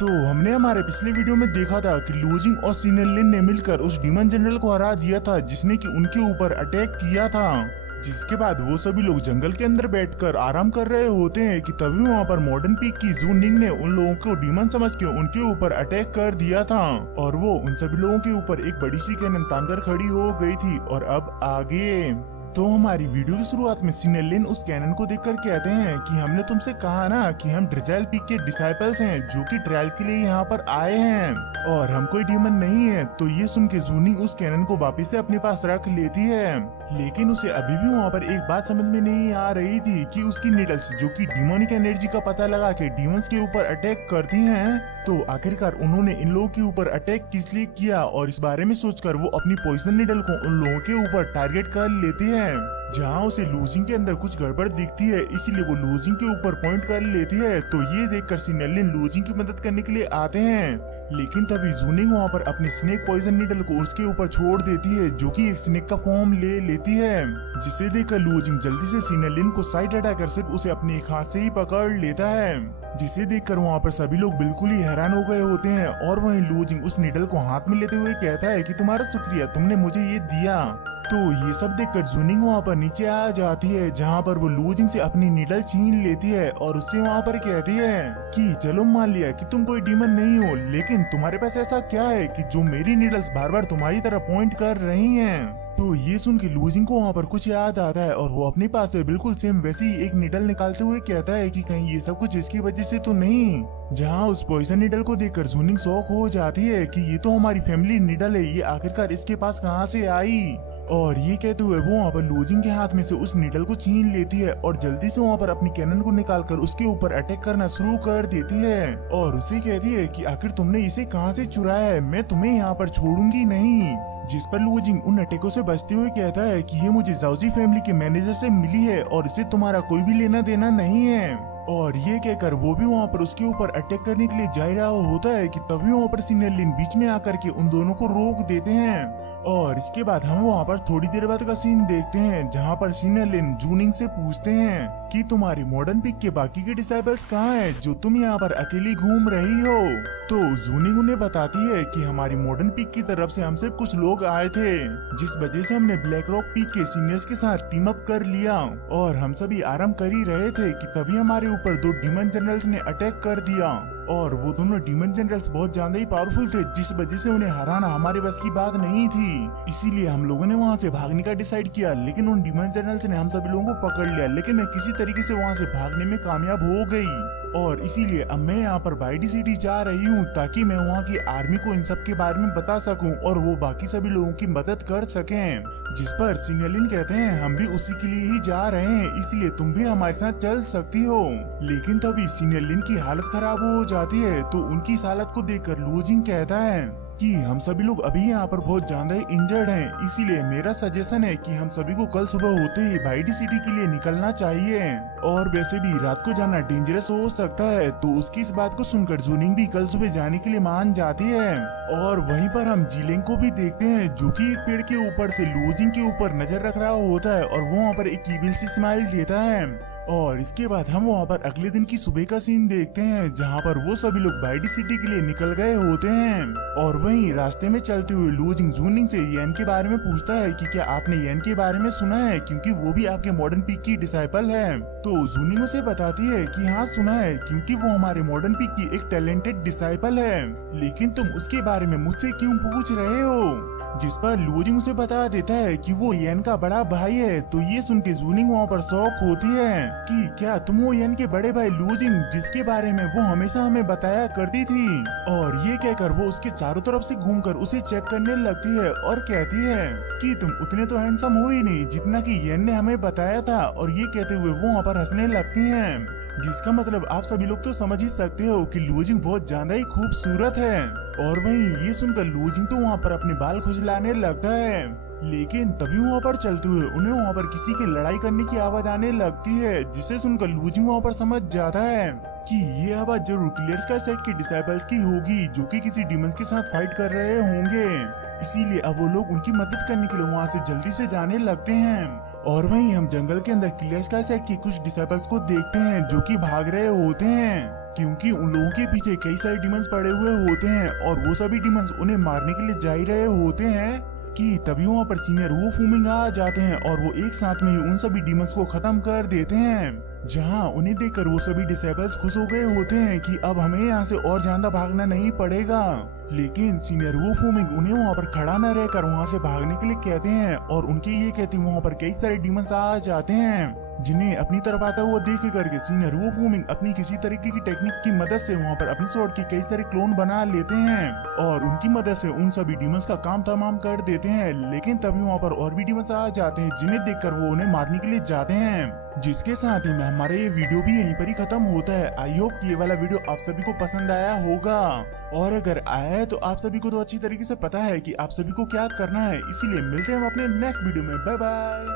तो हमने हमारे पिछले वीडियो में देखा था कि लूजिंग और सिनेलिन ने मिलकर उस डीमन जनरल को हरा दिया था जिसने कि उनके ऊपर अटैक किया था। जिसके बाद वो सभी लोग जंगल के अंदर बैठकर आराम कर रहे होते हैं कि तभी वहाँ पर मॉडर्न पीक की जूनिंग ने उन लोगों को डीमन समझ के उनके ऊपर अटैक कर दिया था और वो उन सभी लोगों के ऊपर एक बड़ी सी कैनन तानकर खड़ी हो गई थी। और अब आगे तो हमारी वीडियो की शुरुआत में सिनेलिन उस कैनन को देखकर कहते हैं कि हमने तुमसे कहा ना कि हम ड्रेजाइल पीक के डिसाइपल्स हैं जो कि ट्रायल के लिए यहाँ पर आए हैं और हम कोई डीमन नहीं है। तो ये सुन के जूनिंग उस कैनन को वापस से अपने पास रख लेती है, लेकिन उसे अभी भी वहाँ पर एक बात समझ में नहीं आ रही थी कि उसकी नीडल्स जो कि डिमोनिक एनर्जी का पता लगा के डीमंस के ऊपर अटैक करती हैं, तो आखिरकार उन्होंने इन लोगों के ऊपर अटैक किस लिए किया और इस बारे में सोचकर वो अपनी पॉइजन नीडल को उन लोगों के ऊपर टारगेट कर लेती है। जहाँ उसे लूजिंग के अंदर कुछ गड़बड़ दिखती है इसलिए वो लूजिंग के ऊपर पॉइंट कर लेती है। तो ये देखकर सिनेलिन लूजिंग की मदद करने के लिए आते हैं, लेकिन तभी जूनिंग वहाँ पर अपनी स्नेक पॉइजन नीडल को उसके ऊपर छोड़ देती है जो कि एक स्नेक का फॉर्म ले लेती है। जिसे देखकर लूजिंग जल्दी से सिनेलिन को साइड हटाकर सिर्फ उसे अपने एक हाथ से ही पकड़ लेता है, जिसे देखकर वहाँ पर सभी लोग बिल्कुल ही हैरान हो गए होते हैं। और वहीं लूजिंग उस नीडल को हाथ में लेते हुए कहता है कि तुम्हारा शुक्रिया, तुमने मुझे ये दिया। तो ये सब देखकर जूनिंग वहाँ पर नीचे आ जाती है जहाँ पर वो लूजिंग से अपनी नीडल छीन लेती है और उससे वहाँ पर कहती है कि चलो मान लिया कि तुम कोई डीमन नहीं हो, लेकिन तुम्हारे पास ऐसा क्या है कि जो मेरी नीडल्स बार बार तुम्हारी तरफ पॉइंट कर रही हैं। तो ये सुन के लूजिंग को वहाँ पर कुछ याद आता है और वो अपने पास से बिल्कुल सेम वैसी ही एक नीडल निकालते हुए कहता है कि कहीं ये सब कुछ इसकी वजह से तो नहीं। जहाँ उस पॉइजन नीडल को देखकर जूनिंग शॉक हो जाती है कि ये तो हमारी फैमिली नीडल है, ये आखिरकार इसके पास कहाँ से आई। और ये कहते हुए वो वहाँ पर लूजिंग के हाथ में से उस नीडल को छीन लेती है और जल्दी से वहाँ पर अपनी कैनन को निकालकर उसके ऊपर अटैक करना शुरू कर देती है और उसे कहती है कि आखिर तुमने इसे कहाँ से चुराया है, मैं तुम्हें यहाँ पर छोड़ूंगी नहीं। जिस पर लूजिंग उन अटैकों से बचते हुए कहता है कि ये मुझे जाउजी फैमिली के मैनेजर से मिली है और इसे तुम्हारा कोई भी लेना देना नहीं है। और ये कहकर वो भी वहाँ पर उसके ऊपर अटैक करने के लिए जा रहा होता है कि तभी वहाँ पर सिनेलिन बीच में आकर के उन दोनों को रोक देते हैं। और इसके बाद हम वहाँ पर थोड़ी देर बाद का सीन देखते हैं जहाँ पर सिनेलिन जूनिंग से पूछते हैं कि तुम्हारी मॉडर्न पीक के बाकी के डिसाइपल्स कहाँ हैं जो तुम यहाँ पर अकेली घूम रही हो। तो जूनिंग उन्हें बताती है कि हमारी मॉडर्न पीक की तरफ से हमसे कुछ लोग आए थे जिस वजह से हमने ब्लैक रॉक पीक के सीनियर्स के साथ टीम अप कर लिया और हम सभी आराम कर ही रहे थे कि तभी हमारे ऊपर दो डीमन जनरल्स ने अटैक कर दिया और वो दोनों डीमन जनरल्स बहुत ज्यादा ही पावरफुल थे जिस वजह से उन्हें हराना हमारे बस की बात नहीं थी। इसीलिए हम लोगों ने वहाँ से भागने का डिसाइड किया, लेकिन उन डीमन जनरल्स ने हम सभी लोगों को पकड़ लिया, लेकिन मैं किसी तरीके से वहाँ से भागने में कामयाब हो गई। और इसीलिए अब मैं यहाँ पर बाइडी सिटी जा रही हूँ ताकि मैं वहाँ की आर्मी को इन सब के बारे में बता सकूं और वो बाकी सभी लोगों की मदद कर सकें। जिस पर सिनेलिन कहते हैं हम भी उसी के लिए ही जा रहे हैं, इसलिए तुम भी हमारे साथ चल सकती हो। लेकिन तभी सिनेलिन की हालत खराब हो जाती है तो उनकी इस हालत को देखकर लूजिंग कहता है कि हम सभी लोग अभी यहाँ पर बहुत ज्यादा ही इंजर्ड हैं, इसीलिए मेरा सजेशन है कि हम सभी को कल सुबह होते ही बाइडी सिटी के लिए निकलना चाहिए। और वैसे भी रात को जाना डेंजरस हो सकता है। तो उसकी इस बात को सुनकर जूनिंग भी कल सुबह जाने के लिए मान जाती है। और वहीं पर हम जीलेंग को भी देखते हैं जो कि एक पेड़ के ऊपर से लूजिंग के ऊपर नजर रख रहा होता है और वो वहाँ पर एक ईविल सी स्माइल देता है। और इसके बाद हम वहाँ पर अगले दिन की सुबह का सीन देखते हैं जहाँ पर वो सभी लोग बाइडी सिटी के लिए निकल गए होते हैं। और वहीं रास्ते में चलते हुए लूजिंग जूनिंग से येन के बारे में पूछता है कि क्या आपने येन के बारे में सुना है, क्योंकि वो भी आपके मॉडर्न पीक की डिसाइपल है। तो जूनिंग उसे बताती है कि हाँ सुना है, क्योंकि वो हमारे मॉडर्न पीक की एक टैलेंटेड डिसाइपल है, लेकिन तुम उसके बारे में मुझसे क्यों पूछ रहे हो। जिस पर लूजिंग उसे बता देता है कि वो येन का बड़ा भाई है। तो ये सुन के जूनिंग वहाँ पर शॉक होती है कि क्या तुम वो येन के बड़े भाई लूजिंग जिसके बारे में वो हमेशा हमें बताया करती थी। और ये कहकर वो उसके चारों तरफ से घूमकर उसे चेक करने लगती है और कहती है कि तुम उतने तो हैंडसम हो ही नहीं जितना कि येन ने हमें बताया था। और ये कहते हुए वो वहाँ पर हंसने लगती हैं, जिसका मतलब आप सभी लोग तो समझ ही सकते हो कि लूजिंग बहुत ज्यादा ही खूबसूरत है। और वहीं ये सुनकर लूजिंग तो वहाँ पर अपने बाल खुजलाने लगता है, लेकिन तभी वहाँ पर चलते हुए उन्हें वहाँ पर किसी की लड़ाई करने की आवाज आने लगती है, जिसे सुनकर लूजिंग वहाँ पर समझ जाता है कि ये आवाज जरूर क्लियर स्काई सेट के डिसाइपल्स की होगी जो कि किसी डीमंस के साथ फाइट कर रहे होंगे। इसीलिए अब वो लोग उनकी मदद करने के लिए वहाँ से जल्दी से जाने लगते हैं। और वहीं हम जंगल के अंदर क्लियर स्काई सेट के कुछ डिसाइपल्स को देखते हैं जो कि भाग रहे होते हैं। क्योंकि उन लोगों के पीछे कई सारे डिमंस पड़े हुए होते हैं और वो सभी डिमंस उन्हें मारने के लिए जा ही रहे होते हैं कि तभी वहाँ पर सीनियर वो फूमिंग आ जाते हैं और वो एक साथ में ही उन सभी डिमंस को खत्म कर देते हैं। जहाँ उन्हें देखकर वो सभी डिसेबल्स खुश हो गए होते हैं कि अब हमें यहाँ से और ज्यादा भागना नहीं पड़ेगा। लेकिन सीनियर वो फूमिंग उन्हें वहाँ पर खड़ा न रहकर वहाँ से भागने के लिए कहते हैं और उनके ये कहते वहाँ पर कई सारे डिमंस आ जाते हैं जिन्हें अपनी तरफ आता हुआ देख करके सीनियर वो फूमिंग अपनी किसी तरीके की टेक्निक की मदद से वहाँ पर अपनी स्वॉर्ड के कई सारे क्लोन बना लेते हैं और उनकी मदद से उन सभी डिमंस का काम तमाम कर देते हैं। लेकिन तभी वहाँ पर और भी डिमंस आ जाते हैं जिन्हें देखकर वो उन्हें मारने के लिए जाते हैं। जिसके साथ ही में हमारा ये वीडियो भी यहीं पर ही खत्म होता है। आई होप कि ये वाला वीडियो आप सभी को पसंद आया होगा और अगर आया है तो आप सभी को तो अच्छी तरीके से पता है कि आप सभी को क्या करना है। इसीलिए मिलते हैं हम अपने नेक्स्ट वीडियो में। Bye bye.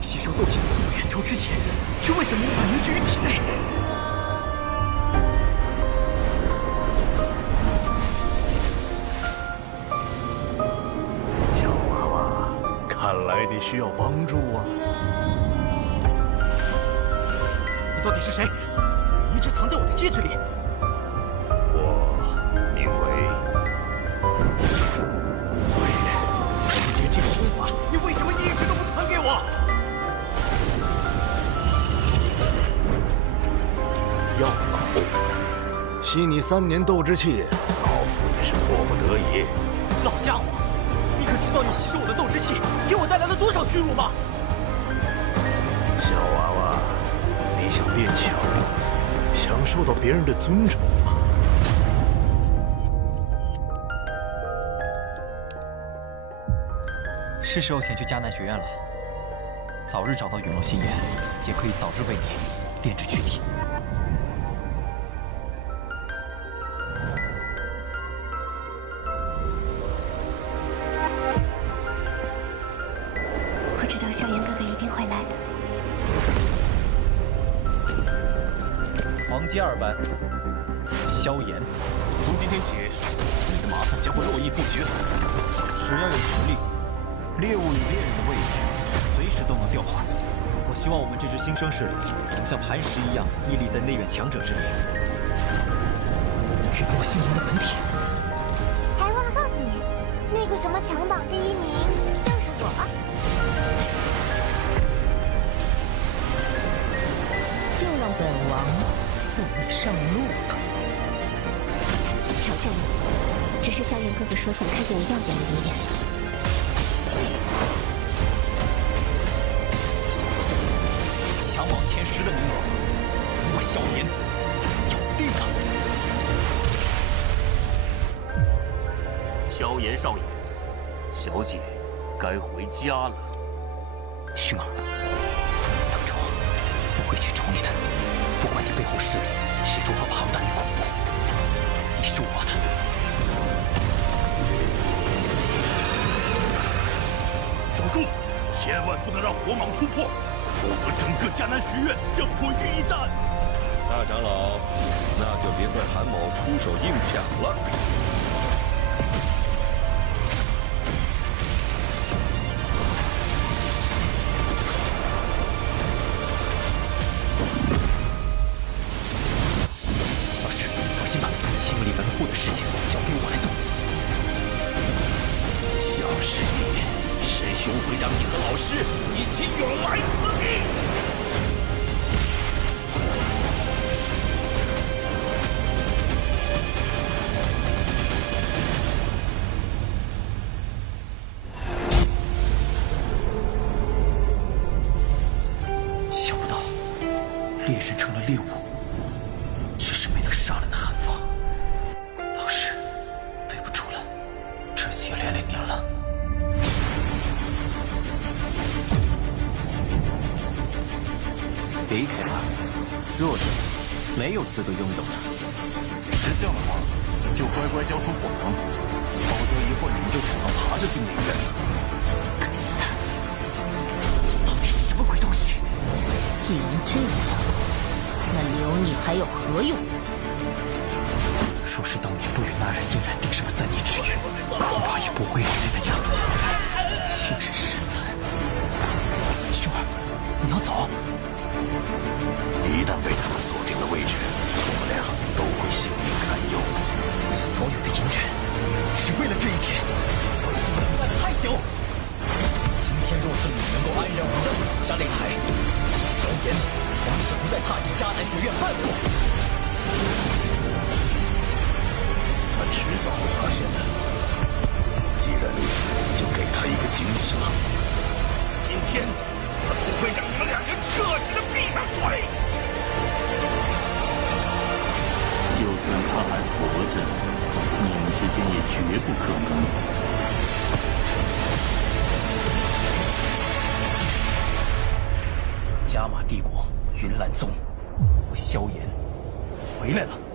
吸收斗气的速度远超之前，却为什么无法凝聚于体内？小娃娃，看来你需要帮助啊！你到底是谁？你一直藏在我的戒指里。我名为不是，拒绝这种功法，你为什么一直都不传给我？药老，吸你3年斗志气，老夫也是迫不得已。老家伙，你可知道你吸收我的斗志气给我带来了多少屈辱吗？小娃娃，你想变强，想受到别人的尊崇吗？是时候前去迦南学院了。早日找到陨落心源，也可以早日为你炼制躯体。我知道萧炎哥哥一定会来的。黄阶2班，萧炎。从今天起，你的麻烦将会络绎不绝。只要有实力，猎物与猎人的位置随时都能调换。我希望我们这支新生势力能像磐石一样屹立在内院强者之列。陨落心灵的本体。还忘了告诉你，那个什么强榜第1名就是我。就让本王送你上路吧。挑战你，只是萧炎哥哥说想看见你耀眼的一面。强榜前10的名额，我萧炎要定了。萧炎少爷，小姐该回家了。薰儿，等着我，我会去找你的。不管你背后势力是如何庞大与恐怖，你是我的。守住，千万不能让火蟒突破，否则整个迦南学院将毁于一旦。大长老，那就别怪韩某出手硬抢了。老师，放心吧，清理门户的事情交给我来做。要是你，师兄会让你的老师一起永埋死地。想不到，猎人成了猎物，却是没能杀了那韩放。老师，对不住了，这些连累您了。离开他，弱者没有资格拥有的。是这样的话，就乖乖交出火能，否则一会儿你们就只能爬着进内院了。该死的，到底是什么鬼东西？既然这样，那留你还有何用？如术师当年不与那人殷然定上3年之约，恐怕也不会让这个家族亲人失散。兄儿，你要走？一旦被他们锁定了位置，我们俩都会性命堪忧。所有的隐忍，只为了这一天，我已经等待了太久。今天若是你能够安然无恙地走下擂台，萧炎从此不再踏进迦南学院半步。他迟早会发现的。既然如此，就给他一个惊喜吧。今天我不会让你们两人彻底的闭上嘴。就算他还活着，你们之间也绝不可能。加玛帝国云岚宗，萧炎回来了。